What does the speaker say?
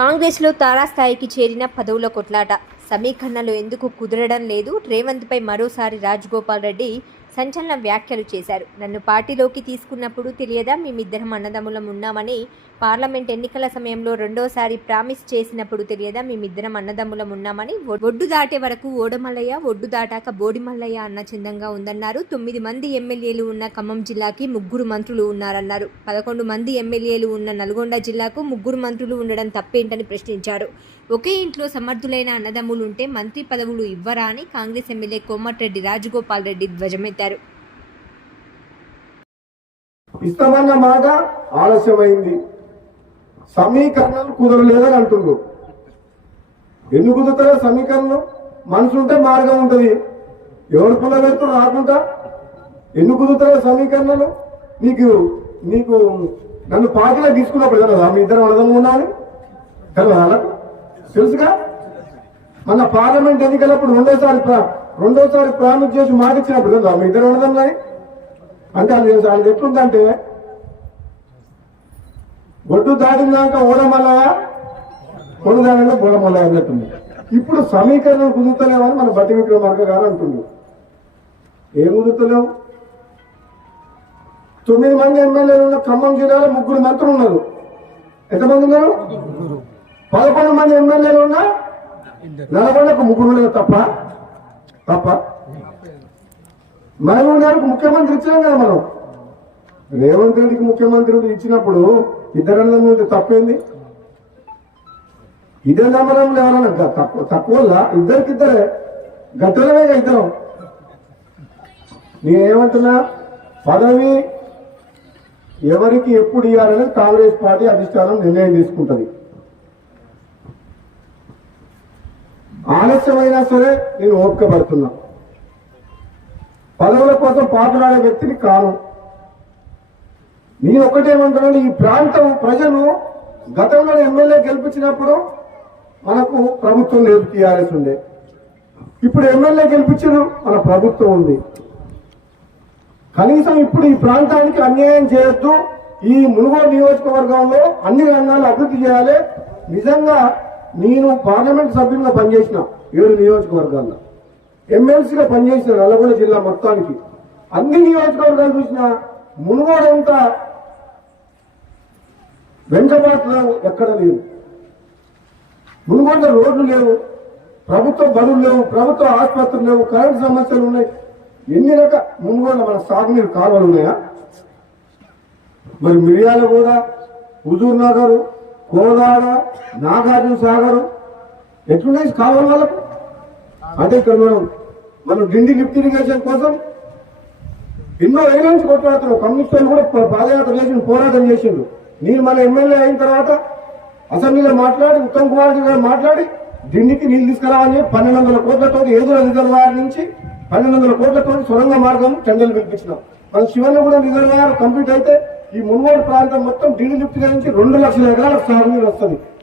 కాంగ్రెస్లో తారాస్థాయికి చేరిన పదవుల కొట్లాట. సమీకరణలు ఎందుకు కుదరడం లేదు? రేవంత్పై మరోసారి రాజగోపాల్ రెడ్డి సంచలన వ్యాఖ్యలు చేశారు. నన్ను పార్టీలోకి తీసుకున్నప్పుడు తెలియదా మేమిద్దరం అన్నదమ్ములం ఉన్నామని? పార్లమెంట్ ఎన్నికల సమయంలో రెండోసారి ప్రామిస్ చేసినప్పుడు తెలియదా మేమిద్దరం అన్నదమ్ములం ఉన్నామని? ఒడ్డు దాటే వరకు ఓడమల్లయ్య ఒడ్డు దాటాక బోడిమల్లయ్య అన్న చందంగా ఉందన్నారు. తొమ్మిది మంది ఎమ్మెల్యేలు ఉన్న ఖమ్మం జిల్లాకి ముగ్గురు మంత్రులు ఉన్నారన్నారు. పదకొండు మంది ఎమ్మెల్యేలు ఉన్న నల్గొండ జిల్లాకు ముగ్గురు మంత్రులు ఉండడం తప్పేంటని ప్రశ్నించారు. ఒకే ఇంట్లో సమర్థులైన అన్నదమ్ములు ఉంటే మంత్రి పదవులు ఇవ్వరా అని కాంగ్రెస్ ఎమ్మెల్యే కోమటిరెడ్డి రాజగోపాల్ రెడ్డి ధ్వజమెత్తారు. ఇస్తామన్న మాట ఆలస్యమైంది. సమీకరణలు కుదరలేదని అంటుండ్రు. ఎందుకు కుదురుతారో సమీకరణం మనసు ఉంటే మార్గం ఉంటుంది. ఎవరు కుదరలేదు రాకుండా ఎందుకు కుదురుతారో సమీకరణలు? నీకు నీకు నన్ను పార్టీలో తీసుకున్నప్పుడు కదా మీ ఇద్దరు అడదం ఉన్నాను కదా తెలుసుగా? మన పార్లమెంట్ ఎన్నికలప్పుడు రెండోసారి రెండోసారి ప్రామిస్ చేసి మాట ఇచ్చినప్పుడు కదా మీ ఇద్దరు అడదం అంటే అది అది ఎట్లుందంటే ఒడ్డు దాటినాక ఓడమలయ ఒడ్డు దాటిన బోడమల్లయ అన్నట్టుంది. ఇప్పుడు సమీకరణం కుదురుతలేవని మన బట్టి విక్రమార్క గారు అంటుంది ఏం కుదురుతలేవు? తొమ్మిది మంది ఎమ్మెల్యేలు ఉన్న ఖమ్మం జిల్లాలో ముగ్గురు మంత్రులు ఉన్నారు. ఎంతమంది ఉన్నారు? పదకొండు మంది ఎమ్మెల్యేలు ఉన్నా నల్గొండకు ముగ్గురు ఉన్నారు తప్ప తప్ప మహబూబ్ గారికి ముఖ్యమంత్రి ఇచ్చినాం కదా మనం. రేవంత్ రెడ్డికి ముఖ్యమంత్రి ఇచ్చినప్పుడు ఇద్దరు మీద తప్పేంది? ఇదే నమ్మడం ఎవరన్నా తక్కువ తక్కువ ఇద్దరికిద్దరే గట్టలమే ఇద్దరం. నేనేమంటున్నా పదవి ఎవరికి ఎప్పుడు ఇవ్వాలని కాంగ్రెస్ పార్టీ అధిష్టానం నిర్ణయం తీసుకుంటుంది. ఆలస్యమైనా సరే నేను ఓపిక పడుతున్నా పదవుల కోసం పాటలాడే వ్యక్తిని కాను. నేను ఒకటేమంటున్నాను ఈ ప్రాంతం ప్రజలు గతంలో ఎమ్మెల్యే గెలిపించినప్పుడు మనకు ప్రభుత్వం లేదు టీఆర్ఎస్ ఉండే. ఇప్పుడు ఎమ్మెల్యే గెలిపించడం మన ప్రభుత్వం ఉంది. కనీసం ఇప్పుడు ఈ ప్రాంతానికి అన్యాయం చేయొద్దు ఈ మునుగోడు నియోజకవర్గంలో అన్ని రంగాలు అభివృద్ధి చేయాలి. నిజంగా నేను పార్లమెంట్ సభ్యులుగా పనిచేసిన ఏడు నియోజకవర్గాల్లో. ఎమ్మెల్సీగా పనిచేసిన నల్గొండ జిల్లా మొత్తానికి అన్ని నియోజకవర్గాలు చూసిన మునుగోడంతా వెంకబాటులో ఎక్కడ లేవు మునుగోడ రోడ్లు లేవు ప్రభుత్వ బడులు లేవు ప్రభుత్వ ఆసుపత్రులు లేవు కరెంట్ సమస్యలు ఉన్నాయి. ఎన్ని రకాల మునుగోడ మన సాగునీరు కాలువలు ఉన్నాయా? మరి మిరియాల కూడా హుజూర్ నగరు కోదాడ నాగార్జున సాగర్ ఎట్లున్నాయి కాలువల వాళ్ళకు? అంటే ఇక్కడ మనం మనం డిండి లిఫ్ట్ ఇరిగేషన్ కోసం ఎన్నో ఏళ్ళ నుంచి కొట్లాడుతున్నాం. కమ్యూనిస్టులు కూడా పాదయాత్ర చేసి పోరాటం చేసిండు నేను మన ఎమ్మెల్యే అయిన తర్వాత అసెంబ్లీలో మాట్లాడి ఉత్తమ్ కుమార్ గారు మాట్లాడి డిండికి నీళ్ళు తీసుకురావాలని చెప్పి పన్నెండు వందల కోట్లతో ఏదో రిజర్వాయర్ నుంచి పన్నెండు వందల కోట్లతో సొరంగ మార్గం టెండర్లు పిలిపించినాం. మన శివన్నగూడెం రిజర్వాయర్ కంప్లీట్ అయితే ఈ మున్గోడు ప్రాంతం మొత్తం డిండి లిఫ్ట్ నుంచి రెండు లక్షల ఎకరాల సాగునీరు వస్తుంది.